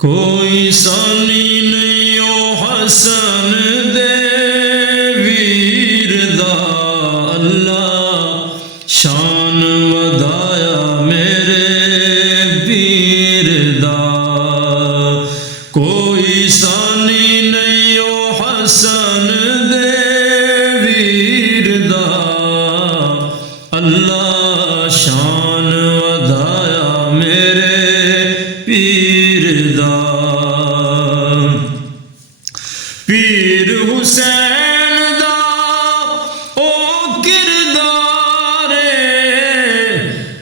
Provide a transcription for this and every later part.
کوئی ثانی نہیں او حسن دے ویر دا اللہ شان ودایا میرے پیر دا کوئی ثانی نہیں او حسن دے ویر دا اللہ شان ودایا میرے پیر دا پیر حسین دا او کردار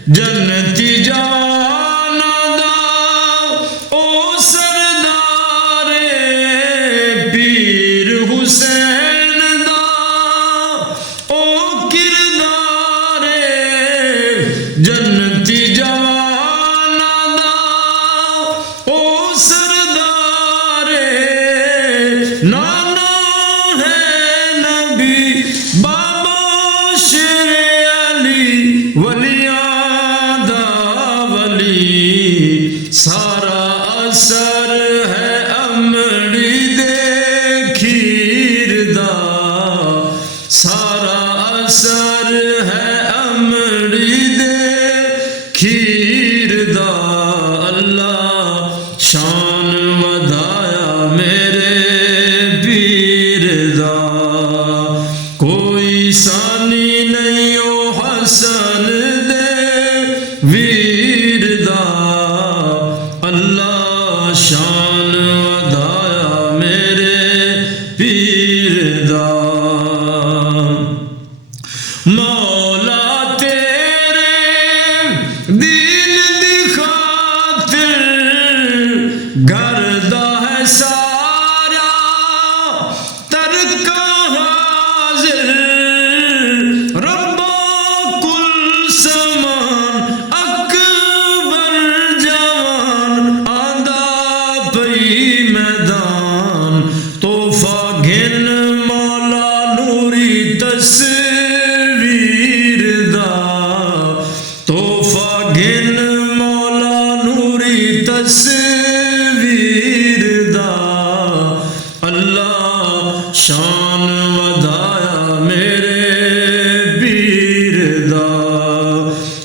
جنتی جانا دا او سردار پیر حسین دا او کردار جنتی جانا دا او سردار نانا ہے نبی بابا شیر علی ولیاں دا ولی سارا اثر ہے امڑی دے کھیر دا سارا اثر ہے امڑی دے کھیر دا اللہ شان ودایا میرے پیر دا کوئی ثانی نہیں او حسن دے ویر دا اللہ شان ودایا میرے پیر دا مولا تیرے دین دی خاطر گھر دا ہے سارا ترکہ حاضر ربا کل سمان اکبر جوان آدھا پئی میدان توفہ گھن مولا نوری تصویر دا توفہ گھن مولا نوری تصویر دا اللہ شان ودایا میرے پیر دا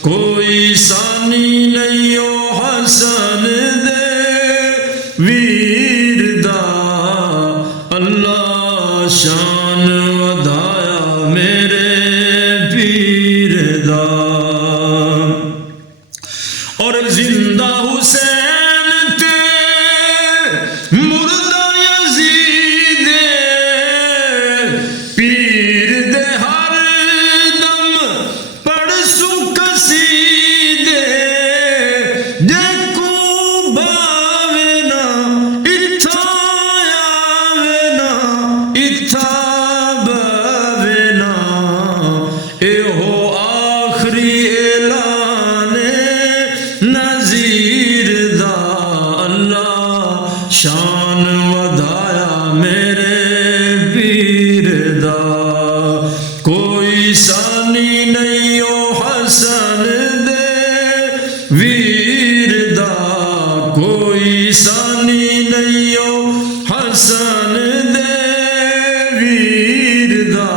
کوئی ثانی نہیں او حسن دے ویر دا اللہ شان ودایا میرے پیر دا اور زندہ حسین تے مردہ یزید پیر دے ہر دم پڑھ سو قصیدے جے کو باوے نا اتھا آوے نا اتھا باوے نا اے ہو آخری اعلان نذیر دا اللہ شان ودایا میرے پیر دا کوئی ثانی نہیں او حسن دے ویر دا کوئی ثانی نہیں او حسن دے ویر دا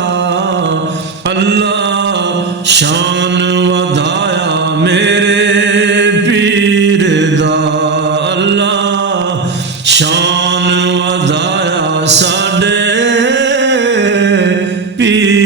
اللہ شان ودایا میرے پیر دا اللہ شان ودایا ساڈے پیر